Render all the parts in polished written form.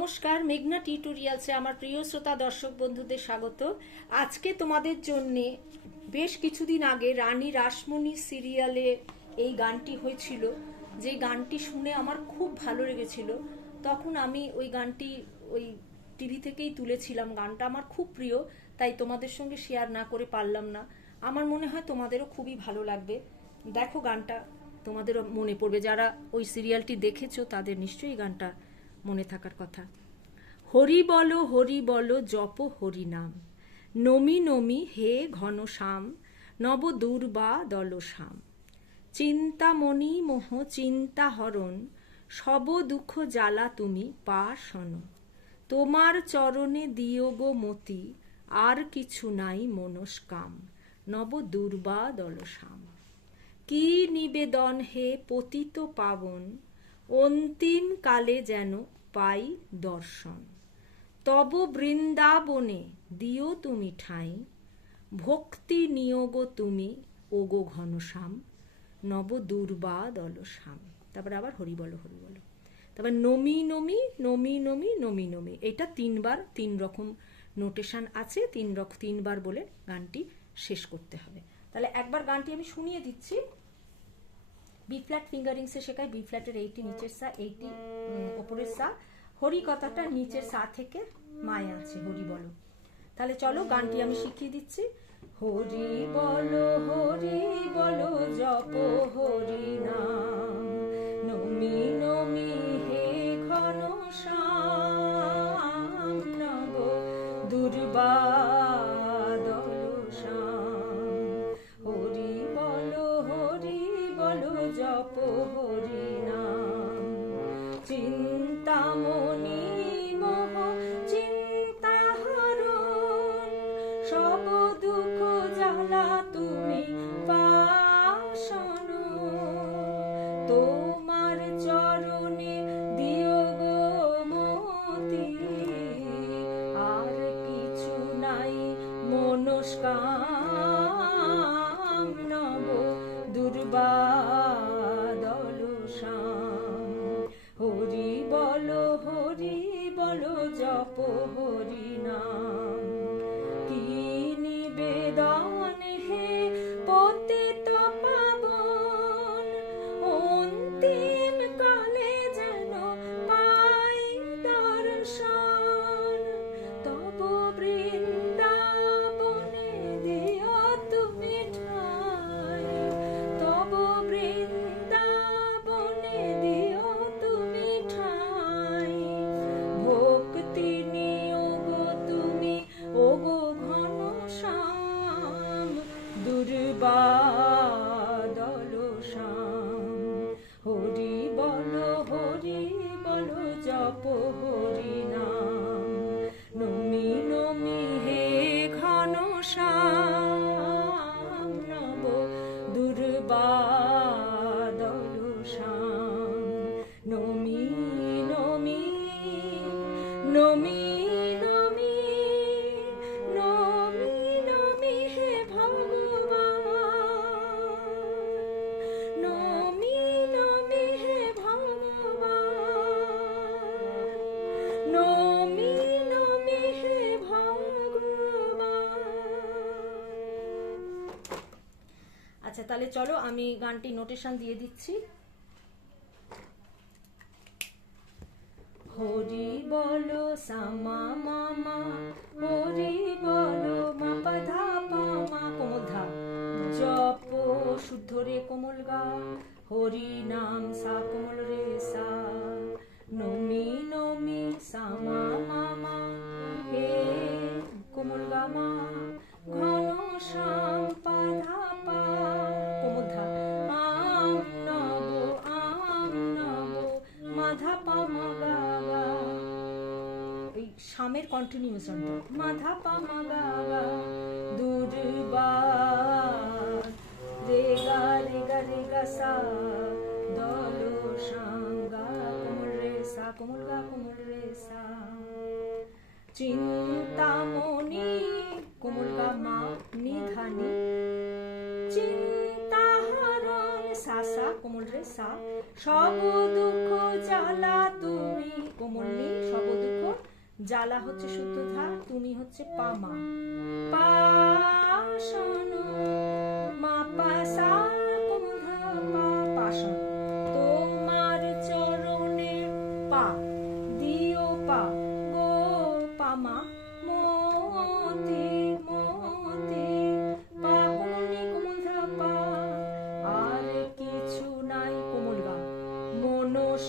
নমস্কার, মেঘনা টিউটোরিয়ালসে আমার প্রিয় শ্রোতা দর্শক বন্ধুদের স্বাগত। আজকে তোমাদের জন্য বেশ কিছুদিন আগে রানী রাসমণি সিরিয়ালে এই গানটি হয়েছিল, যে গানটি শুনে আমার খুব ভালো লেগেছিল। তখন আমি ওই গানটি ওই টিভি থেকেই তুলেছিলাম। গানটা আমার খুব প্রিয়, তাই তোমাদের সঙ্গে শেয়ার না করে পারলাম না। আমার মনে হয় তোমাদেরও খুবই ভালো লাগবে। দেখো, গানটা তোমাদেরও মনে পড়বে। যারা ওই সিরিয়ালটি দেখেছো তাদের নিশ্চয়ই গানটা মনে থাকার কথা। হরি বলো জপ হরি নাম, নমি নমি হে ঘন শ্যাম, নব দুর্বা দল শ্যাম। চিন্তামণি মোহ চিন্তা হরণ, সব দুঃখ জ্বালা তুমি পাশন। তোমার চরণে দিও গো মতি, আর কিছু নাই মনস্কাম, নব দুর্বা দল শ্যাম। কি নিবেদন হে পতিত পাবন, অন্তিম কালে যেন পাই দর্শন। তব বৃন্দাবনে দিও তুমি ঠাঁই, ভক্তি নিয়োগ তুমি ওগো ঘনশ্যাম, নব দুর্বা দল শ্যাম। তারপরে আবার হরি বলো হরি বলো। তারপর নমি নমি নমি নমি নমি নমি। এটা তিনবার, তিন রকম নোটেশন আছে, তিনবার বলে গানটি শেষ করতে হবে। তাহলে একবার গানটি আমি শুনিয়ে দিচ্ছি। বি ফ্ল্যাট ফিঙ্গারিংসে শেখায়। বি ফ্ল্যাটের এইটি নিচের সা, এইটি ওপরের সা। হরি কথাটা নিচের সা থেকে মায়া আছে, হরি বলো। তাহলে চলো গানটি আমি শিখিয়ে দিচ্ছি। হরি বলো জপ হরি নাম, নমি নমি হে ঘন শ্যাম, নব দুর্বা দল শ্যাম। হরি বলো জপ হরি নাম, চিন্তামণি মোহ চিন্তা হরণ, সব দুঃখ জ্বালা তুমি পাশন। তোমার চরণে দিও গো মতি, আর কিছু নাই মনস্কাম, নব দুর্বা দল শ্যাম। হরি বলো জপ হরি নাম। কি নিবেদন হে পতিত পাবন, অন্তিম কালে যেন পাই দর্শন। তব বৃন্দাবনে দিও তুমি ঠাঁই, তব বৃন্দাবনে দিও তুমি ঠাঁই। ভক্তি নিয়োগ তুমি ওগো ঘনশ্যাম, দুর্বা দল শ্যাম। হরি বলো জপ হরি নাম, নমি নমি হে ঘনশ্যাম, নব দুর্বা দল শ্যাম। নমি নমি নমি নমি নমি নমি হে ভগবান, নমি নমি হে ভগবান, নমি নমি হে ভগবান। আচ্ছা, তাহলে চলো আমি গানটি নোটেশন দিয়ে দিচ্ছি। হরি বলো সামা মামা, হরি বলো মা পাধা পামা কোমল ধা, জপ শুদ্ধ রে কোমল গা, হরি নাম সা কোমল রে সা। নমি নমি সামা মামা হে কোমল গা মা, ঘন শ্যাম পাধা পা কোমল ধা, আম নব মাধা পা মা গা। এই শামের কন্টিনিউশনটা মাধা পা মা গা গা, দুর্বা রে গা রে গা রে গা সা, দল শ্যাম গা কোমল রে সা কোমল গা কোমল রে সা। চিন্তামণি কোমল গা মা নিধানি, চিন্তা হরণ সা সা কোমল রে সা, সব দুঃখ জ্বালা তুমি কোমল নি, সব দুঃখ জ্বালা হচ্ছে শুদ্ধ ধা, তুমি হচ্ছে পা মা, পা সন মা পা সা কোমল ধা পা, পাশন। তোমার চরণে পা দিও পা গো পা মা, মতি মতি পা কোমল নি কোমল ধা পা। আর কিছু নাই কোমল গা, মনস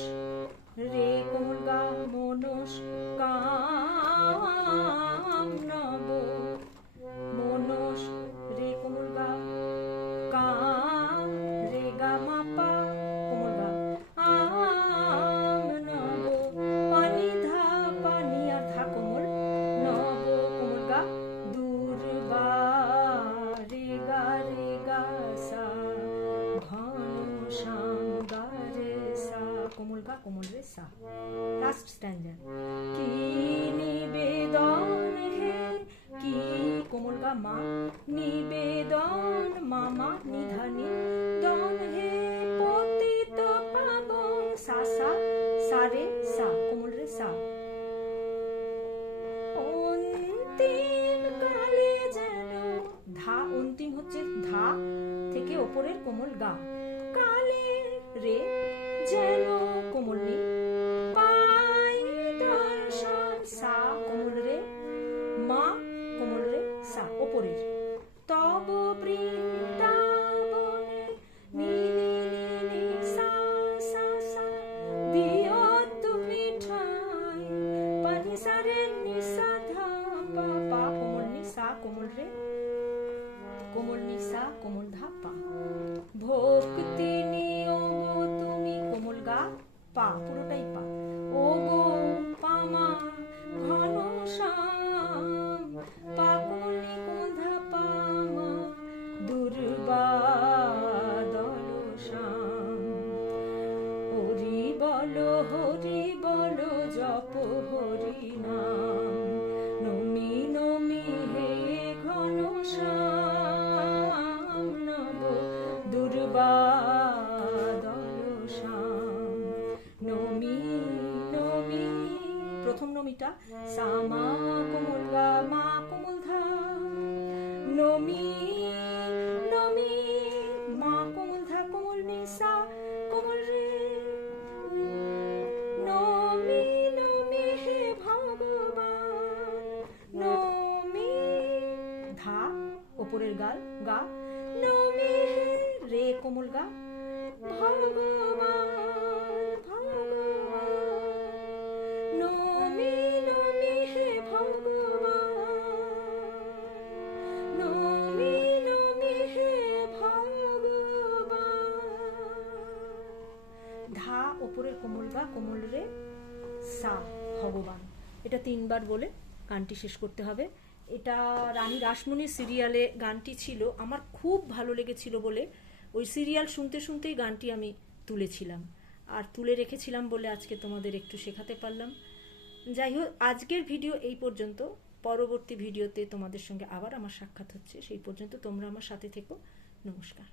রে কোমল গা, মনস কাম নব, মনস রে কোমল গা, কাম রে গা মা পা কোমল গা, আম নব, পানি ধা পানি আর ধা কোমল, নব কোমল গা, দুর্বা রে গা সা, ঘন শ্যাম গা রে সা, কোমল গা কোমল রে সা। লাস্ট স্ট্যান্ডার। কি নিবেদন হে, কি কোমল গা মা, নিবেদন মামা নিধানি দন হে, পতিত পাবন সা সা, সা রে সা কোমল রে সা। অন্তিম কালে যেন ধা, অন্তিম হচ্ছে ধা থেকে ওপরের কোমল গা, কালে রে যেন কোমল নি, পাই দর্শন সা কোমল রে, মা কোমল রে সা ওপরের, তব বৃন্দাবনে নি নি নি নি সা সা সা, দিও তুমি ঠাই পানি সা রে নি সা ধা পা, পা কোমল নি সা কোমল রে, কোমল নি সা কোমল ধা পা। ভক্তি নিও গো তুমি কোমল গা পা, পুরোটাই পা, ও গো পা মা ঘন শ্যাম, পা কোমল নি কোমল ধা পা মা, দুর্বা দল শ্যাম। হরি বল জপ হরি নাম, নমি নমি হে ঘন শ্যাম, নব দুর্বা দল শ্যাম, নমি নমি, প্রথম নমিটা সা মা কোমল গা মা কোমল ধা, নমি নমি মা কোমল ধা কোমল নি সা কোমল রে, নমি নমি হে ভগবান, নমি ধা ওপরের গাল গা, নমি রে কোমল গা, ভগবান ভগবান, নমি নমি হে ভগবান, নমি নমি হে ভগবান। ধা ওপরের কোমল গা কোমল রে সা ভগবান। এটা 3 বার বলে গানটি শেষ করতে হবে। এটা রানী রাসমণি সিরিয়ালে গানটি ছিল, আমার খুব ভালো লেগেছিল বলে ওই সিরিয়াল শুনতে শুনতেই গানটি আমি তুলেছিলাম, আর তুলে রেখেছিলাম বলে আজকে তোমাদের একটু শেখাতে পারলাম। যাই হোক, আজকের ভিডিও এই পর্যন্ত। পরবর্তী ভিডিওতে তোমাদের সঙ্গে আবার আমার সাক্ষাৎ হচ্ছে, সেই পর্যন্ত তোমরা আমার সাথে থেকো। নমস্কার।